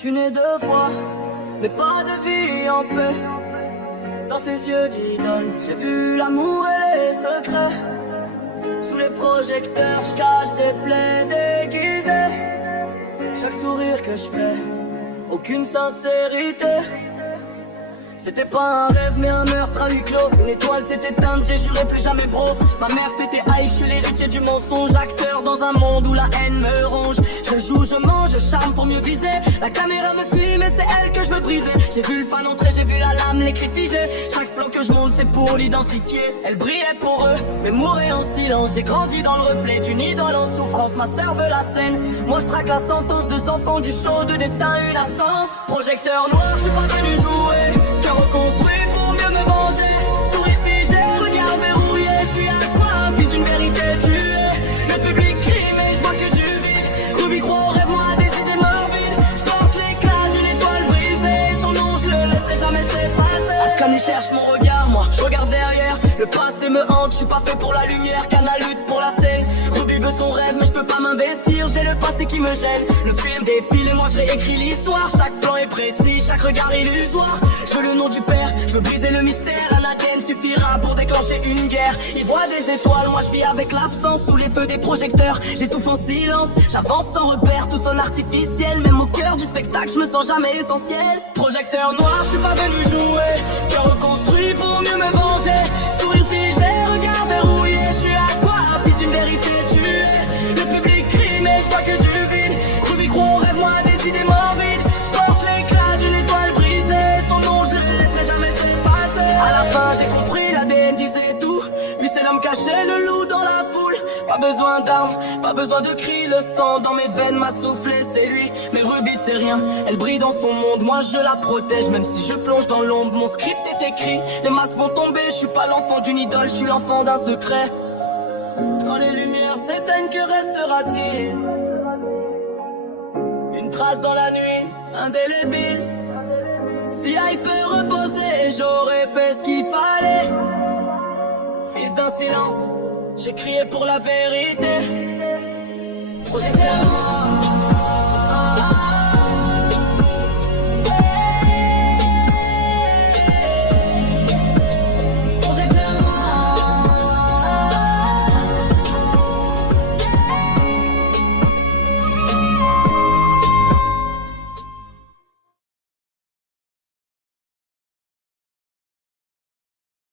suis né deux fois, mais pas de vie en paix. Dans ses yeux d'idole, j'ai vu l'amour et les secrets. Sous les projecteurs, je cache des plaies déguisées. Chaque sourire que je fais, aucune sincérité. C'était pas un rêve mais un meurtre à huis clos. Une étoile s'est éteinte, j'ai juré plus jamais bro. Ma mère c'était Ike, je suis l'héritier du mensonge. Acteur dans un monde où la haine me ronge. Je joue, je mange, je charme pour mieux viser. La caméra me suit mais c'est elle que je veux briser. J'ai vu le fan entrer, j'ai vu la lame, l'écrit figé. Chaque plan que je monte c'est pour l'identifier. Elle brillait pour eux, mais mourait en silence. J'ai grandi dans le reflet d'une idole en souffrance. Ma sœur veut la scène, moi je traque la sentence. Deux enfants du show, de destin, une absence. Projecteur noir, je suis pas venu jouer. Reconstruit pour mieux me venger. Sourire figé, regard verrouillé. Je suis à quoi, fils d'une vérité tuée. Le public crie mais je vois que du vide. Ruby croit au rêve, moi des idées morbides. Je porte l'éclat d'une étoile brisée. Son nom je le laisserai jamais s'effacer. Akane cherche mon regard, moi je regarde derrière. Le passé me hante, je suis pas fait pour la lumière. Kana lutte pour la scène. Ruby veut son rêve mais je peux pas m'investir. J'ai le passé qui me gêne. Le film défile et moi je réécris l'histoire. Chaque plan est précis, chaque regard illusoire. Je veux le nom du père, je veux briser le mystère. Un ADN suffira pour déclencher une guerre. Il voit des étoiles, moi je vis avec l'absence. Sous les feux des projecteurs, j'étouffe en silence. J'avance sans repère, tout son artificiel. Même au cœur du spectacle, je me sens jamais essentiel. Projecteur noir, je suis pas venu jouer. Cœur reconstruit pour mieux me venger. Sourire figé, regard verrouillé. Je suis à quoi, fils d'une vérité tuée. Le public crie mais je vois que du vide. Ruby croit au rêve, moi des idées morbides. Je porte l'éclat d'une étoile brisée. Son nom je le laisserai jamais s'effacer. À la fin j'ai compris, l'ADN disait tout. Lui c'est l'homme caché, le loup dans la foule. Pas besoin d'armes, pas besoin de cris. Le sang dans mes veines m'a soufflé, c'est lui. Mais Ruby c'est rien, elle brille dans son monde. Moi je la protège, même si je plonge dans l'ombre. Mon script est écrit, les masques vont tomber. Je suis pas l'enfant d'une idole, je suis l'enfant d'un secret. Quand les lumières s'éteignent, que restera-t-il? Une trace dans la nuit, indélébile. Si I peut reposer, j'aurais fait ce qu'il fallait. Fils d'un silence, j'ai crié pour la vérité. Projecteur noir.